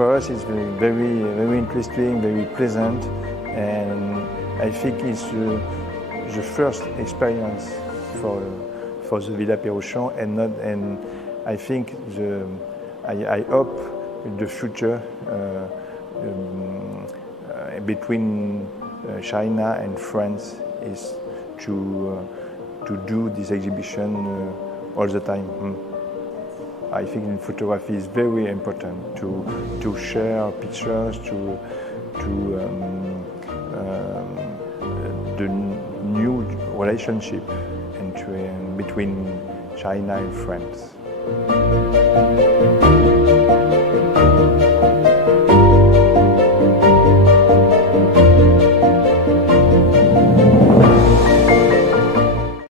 for us it's very interesting, very pleasant, and I think it's the first experience for the Villa Perrochon, and I think I hope in the future between China and France is to do this exhibition all the time. I think in photography is very important to share pictures, the new relationship between China and France.